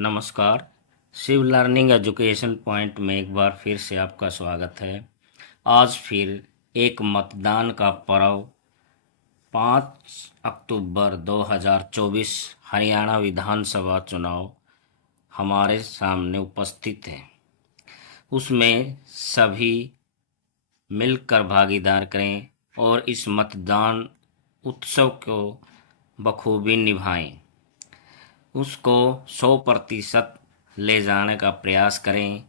नमस्कार। Shiv learning education point में एक बार फिर से आपका स्वागत है। आज फिर एक मतदान का पर्व 5 अक्टूबर 2024 हरियाणा विधानसभा चुनाव हमारे सामने उपस्थित है। उसमें सभी मिलकर भागीदार करें और इस मतदान उत्सव को बखूबी निभाएं। उसको 100% ले जाने का प्रयास करें।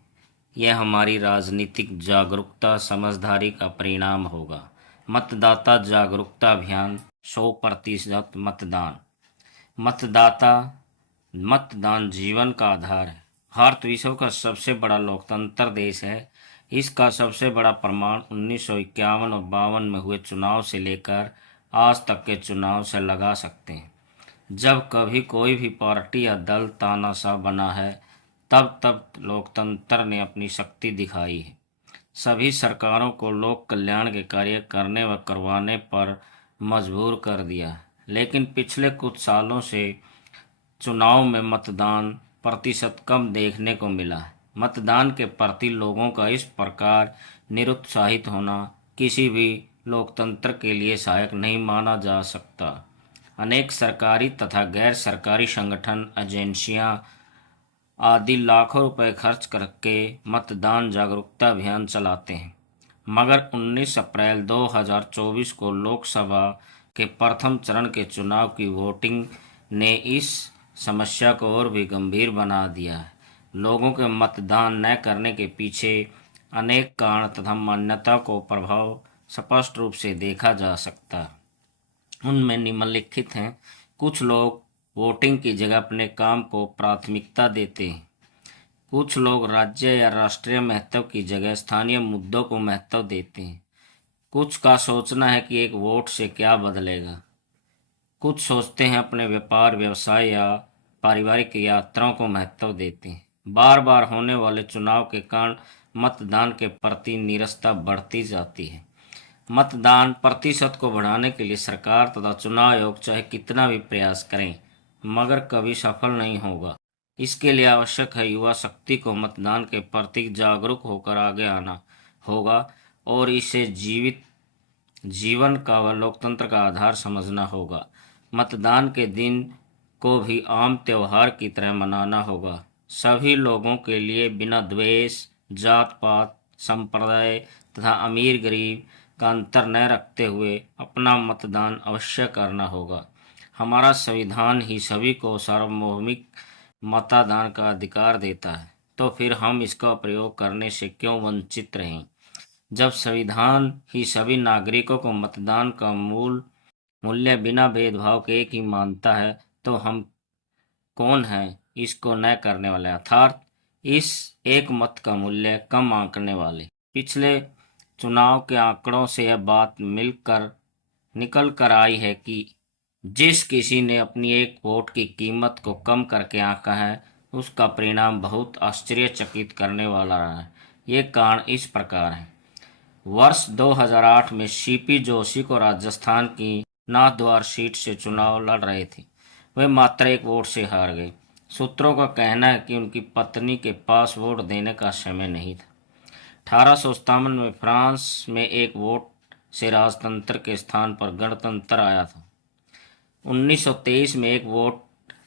यह हमारी राजनीतिक जागरूकता समझदारी का परिणाम होगा। मतदाता जागरूकता अभियान 100% मतदान। मतदाता मतदान जीवन का आधार है। भारत विश्व का सबसे बड़ा लोकतंत्र देश है। इसका सबसे बड़ा प्रमाण 1951 और 52 में हुए चुनाव से लेकर आज तक के चुनाव से लगा सकते हैं। जब कभी कोई भी पार्टी या दल तानाशाह बना है, तब तब लोकतंत्र ने अपनी शक्ति दिखाई है। सभी सरकारों को लोक कल्याण के कार्य करने व करवाने पर मजबूर कर दिया, लेकिन पिछले कुछ सालों से चुनाव में मतदान प्रतिशत कम देखने को मिला है। मतदान के प्रति लोगों का इस प्रकार निरुत्साहित होना किसी भी लोकतंत्र के लिए सहायक नहीं माना जा सकता। अनेक सरकारी तथा गैर सरकारी संगठन, एजेंसियां आदि लाखों रुपए खर्च करके मतदान जागरूकता अभियान चलाते हैं, मगर 19 अप्रैल 2024 को लोकसभा के प्रथम चरण के चुनाव की वोटिंग ने इस समस्या को और भी गंभीर बना दिया है। लोगों के मतदान न करने के पीछे अनेक कारण तथा मान्यता को प्रभाव स्पष्ट रूप से देखा जा सकता है। उनमें निम्नलिखित हैं। कुछ लोग वोटिंग की जगह अपने काम को प्राथमिकता देते हैं। कुछ लोग राज्य या राष्ट्रीय महत्व की जगह स्थानीय मुद्दों को महत्व देते हैं। कुछ का सोचना है कि एक वोट से क्या बदलेगा। कुछ सोचते हैं अपने व्यापार, व्यवसाय या पारिवारिक यात्राओं को महत्व देते हैं। बार बार होने वाले चुनाव के कारण मतदान के प्रति निरस्ता बढ़ती जाती है। मतदान प्रतिशत को बढ़ाने के लिए सरकार तथा चुनाव आयोग चाहे कितना भी प्रयास करें, मगर कभी सफल नहीं होगा। इसके लिए आवश्यक है युवा शक्ति को मतदान के प्रति जागरूक होकर आगे आना होगा और इसे जीवन का व लोकतंत्र का आधार समझना होगा। मतदान के दिन को भी आम त्यौहार की तरह मनाना होगा। सभी लोगों के लिए बिना द्वेष, जात पात, संप्रदाय तथा अमीर गरीब का अंतर न रखते हुए अपना मतदान अवश्य करना होगा। हमारा संविधान ही सभी को सार्वभौमिक मतदान का अधिकार देता है, तो फिर हम इसका प्रयोग करने से क्यों वंचित रहें। जब संविधान ही सभी नागरिकों को मतदान का मूल्य बिना भेदभाव के एक ही मानता है, तो हम कौन हैं इसको न करने वाले, अर्थात इस एक मत का मूल्य कम आंकने वाले। पिछले चुनाव के आंकड़ों से यह बात निकल कर आई है कि जिस किसी ने अपनी एक वोट की कीमत को कम करके आंका है, उसका परिणाम बहुत आश्चर्यचकित करने वाला रहा है। ये कारण इस प्रकार है। वर्ष 2008 में सीपी जोशी को राजस्थान की नाथद्वारा सीट से चुनाव लड़ रहे थे। वे मात्र एक वोट से हार गए। सूत्रों का कहना है कि उनकी पत्नी के पास वोट देने का समय नहीं था। 1857 में फ्रांस में एक वोट से राजतंत्र के स्थान पर गणतंत्र आया था। 1923 में एक वोट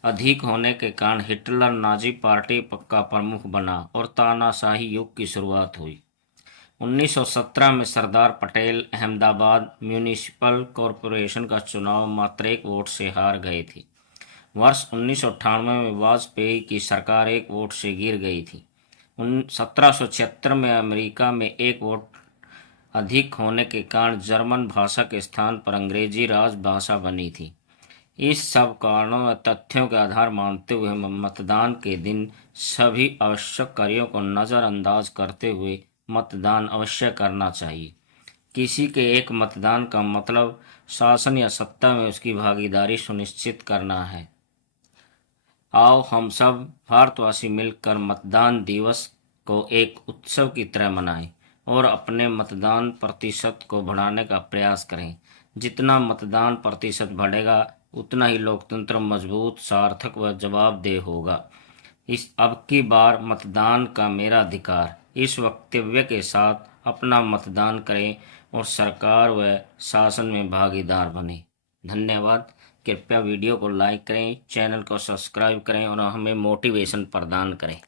अधिक होने के कारण हिटलर नाजी पार्टी का प्रमुख बना और तानाशाही युग की शुरुआत हुई। 1917 में सरदार पटेल अहमदाबाद म्यूनिसिपल कॉरपोरेशन का चुनाव मात्र एक वोट से हार गए थे। वर्ष 1998 में वाजपेयी की सरकार एक वोट से गिर गई थी। 1776 में अमेरिका में एक वोट अधिक होने के कारण जर्मन भाषा के स्थान पर अंग्रेजी राजभाषा बनी थी। इस सब कारणों व तथ्यों के आधार मानते हुए मतदान के दिन सभी आवश्यक कार्यों को नज़रअंदाज करते हुए मतदान अवश्य करना चाहिए। किसी के एक मतदान का मतलब शासन या सत्ता में उसकी भागीदारी सुनिश्चित करना है। आओ हम सब भारतवासी मिलकर मतदान दिवस को एक उत्सव की तरह मनाएं और अपने मतदान प्रतिशत को बढ़ाने का प्रयास करें। जितना मतदान प्रतिशत बढ़ेगा, उतना ही लोकतंत्र मजबूत, सार्थक व जवाबदेह होगा। इस अब की बार मतदान का मेरा अधिकार, इस वक्तव्य के साथ अपना मतदान करें और सरकार व शासन में भागीदार बने। धन्यवाद। कृपया वीडियो को लाइक करें, चैनल को सब्सक्राइब करें और हमें मोटिवेशन प्रदान करें।